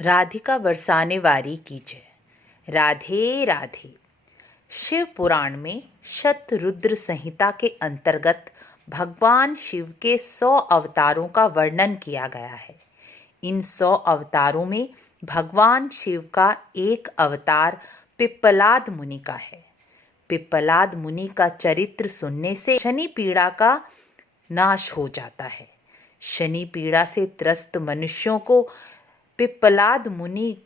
राधिका बरसाने वारी की जय। राधे राधे। शिव पुराण में शतरुद्र संहिता के अंतर्गत भगवान शिव के 100 अवतारों का वर्णन किया गया है। इन 100 अवतारों में भगवान शिव का एक अवतार पिप्पलाद मुनि का है। पिप्पलाद मुनि का चरित्र सुनने से शनि पीड़ा का नाश हो जाता है। शनि पीड़ा से त्रस्त मनुष्यों को पिप्पलाद मुनि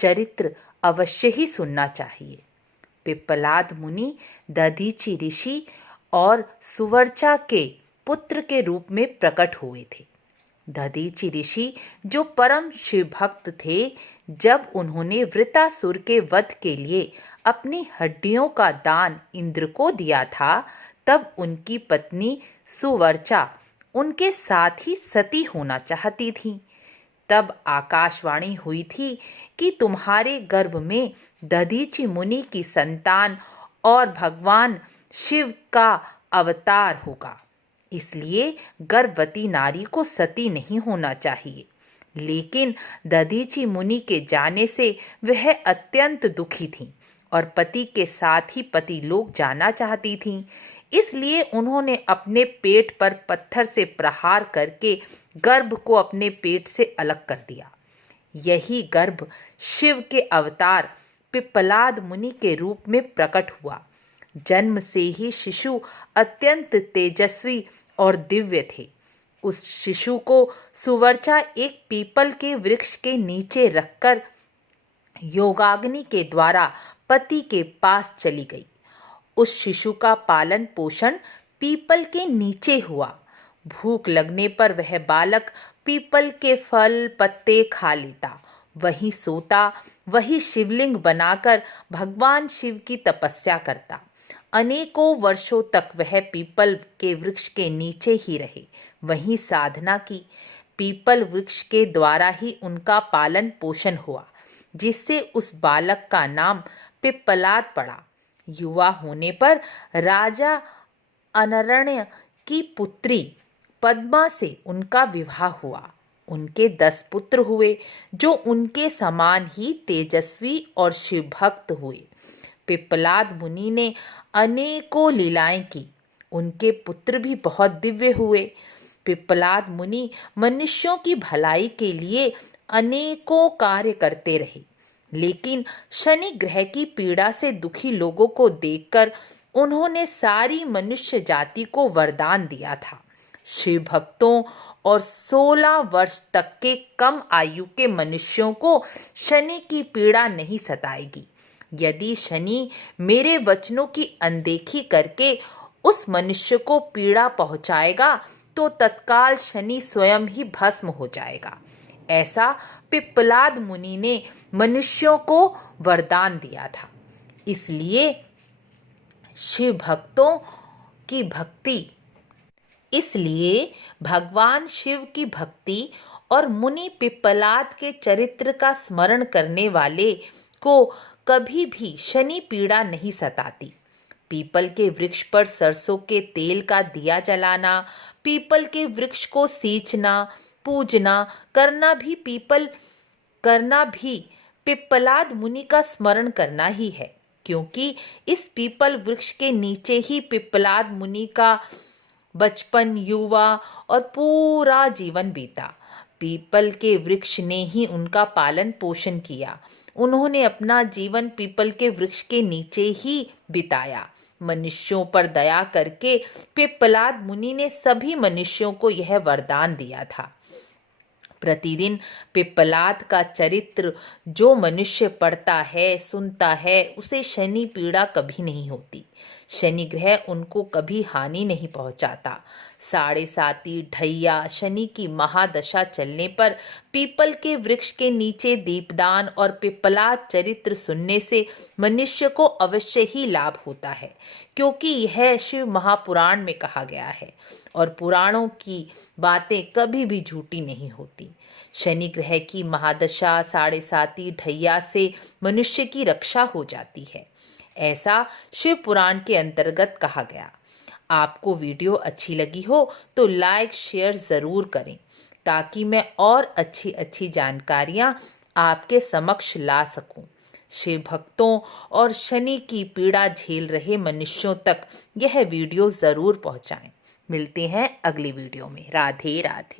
चरित्र अवश्य ही सुनना चाहिए। पिप्पलाद मुनि दधीचि ऋषि और सुवर्चा के पुत्र के रूप में प्रकट हुए थे। दधीचि ऋषि जो परम शिव भक्त थे, जब उन्होंने वृतासुर के वध के लिए अपनी हड्डियों का दान इंद्र को दिया था, तब उनकी पत्नी सुवर्चा उनके साथ ही सती होना चाहती थी। तब आकाशवाणी हुई थी कि तुम्हारे गर्भ में दधीचि मुनि की संतान और भगवान शिव का अवतार होगा, इसलिए गर्भवती नारी को सती नहीं होना चाहिए। लेकिन दधीचि मुनि के जाने से वह अत्यंत दुखी थीं और पति के साथ ही पति लोक जाना चाहती थीं। इसलिए उन्होंने अपने पेट पर पत्थर से प्रहार करके गर्भ को अपने पेट से अलग कर दिया। यही गर्भ शिव के अवतार पिप्पलाद मुनि के रूप में प्रकट हुआ। जन्म से ही शिशु अत्यंत तेजस्वी और दिव्य थे। उस शिशु को सुवर्चा एक पीपल के वृक्ष के नीचे रखकर योगाग्नि के द्वारा पति के पास चली गई। उस शिशु का पालन पोषण पीपल के नीचे हुआ। भूख लगने पर वह बालक पीपल के फल पत्ते खा लेता, वहीं सोता, वही शिवलिंग बनाकर भगवान शिव की तपस्या करता। अनेकों वर्षों तक वह पीपल के वृक्ष के नीचे ही रहे, वहीं साधना की। पीपल वृक्ष के द्वारा ही उनका पालन पोषण हुआ, जिससे उस बालक का नाम पिप्पलाद पड़ा। युवा होने पर राजा अनरण्य की पुत्री पद्मा से उनका विवाह हुआ। उनके 10 पुत्र हुए, जो उनके समान ही तेजस्वी और शिव भक्त हुए। पिप्पलाद मुनि ने अनेकों लीलाएं की, उनके पुत्र भी बहुत दिव्य हुए। पिप्पलाद मुनि मनुष्यों की भलाई के लिए अनेकों कार्य करते रहे, लेकिन शनि ग्रह की पीड़ा से दुखी लोगों को देखकर उन्होंने सारी मनुष्य जाति को वरदान दिया था। शिव भक्तों और 16 वर्ष तक के कम आयु के मनुष्यों को शनि की पीड़ा नहीं सताएगी। यदि शनि मेरे वचनों की अनदेखी करके उस मनुष्य को पीड़ा पहुंचाएगा, तो तत्काल शनि स्वयं ही भस्म हो जाएगा। ऐसा पिप्पलाद मुनि ने मनुष्यों को वरदान दिया था। इसलिए शिव भक्तों की भक्ति इसलिए भगवान शिव की भक्ति और मुनि पिप्पलाद के चरित्र का स्मरण करने वाले को कभी भी शनि पीड़ा नहीं सताती। पीपल के वृक्ष पर सरसों के तेल का दिया जलाना, पीपल के वृक्ष को सींचना, पूजना करना भी पिप्पलाद मुनि का स्मरण करना ही है, क्योंकि इस पीपल वृक्ष के नीचे ही पिप्पलाद मुनि का बचपन, युवा और पूरा जीवन बीता। पीपल के वृक्ष ने ही उनका पालन पोषण किया। उन्होंने अपना जीवन पीपल के वृक्ष के नीचे ही बिताया। मनुष्यों पर दया करके पिप्पलाद मुनि ने सभी मनुष्यों को यह वरदान दिया था। प्रतिदिन पिप्पलाद का चरित्र जो मनुष्य पढ़ता है, सुनता है, उसे शनि पीड़ा कभी नहीं होती। शनि ग्रह उनको कभी हानि नहीं पहुंचाता। 7.5 ढैया शनि की महादशा चलने पर पीपल के वृक्ष के नीचे दीपदान और पिप्पलाद चरित्र सुनने से मनुष्य को अवश्य ही लाभ होता है, क्योंकि यह शिव महापुराण में कहा गया है और पुराणों की बातें कभी भी झूठी नहीं होती। शनि ग्रह की महादशा 7.5 ढैया से मनुष्य की रक्षा हो जाती है, ऐसा शिव पुराण के अंतर्गत कहा गया। आपको वीडियो अच्छी लगी हो तो लाइक शेयर ज़रूर करें, ताकि मैं और अच्छी अच्छी जानकारियाँ आपके समक्ष ला सकूं। शिव भक्तों और शनि की पीड़ा झेल रहे मनुष्यों तक यह वीडियो ज़रूर पहुंचाएं। मिलते हैं अगली वीडियो में। राधे राधे।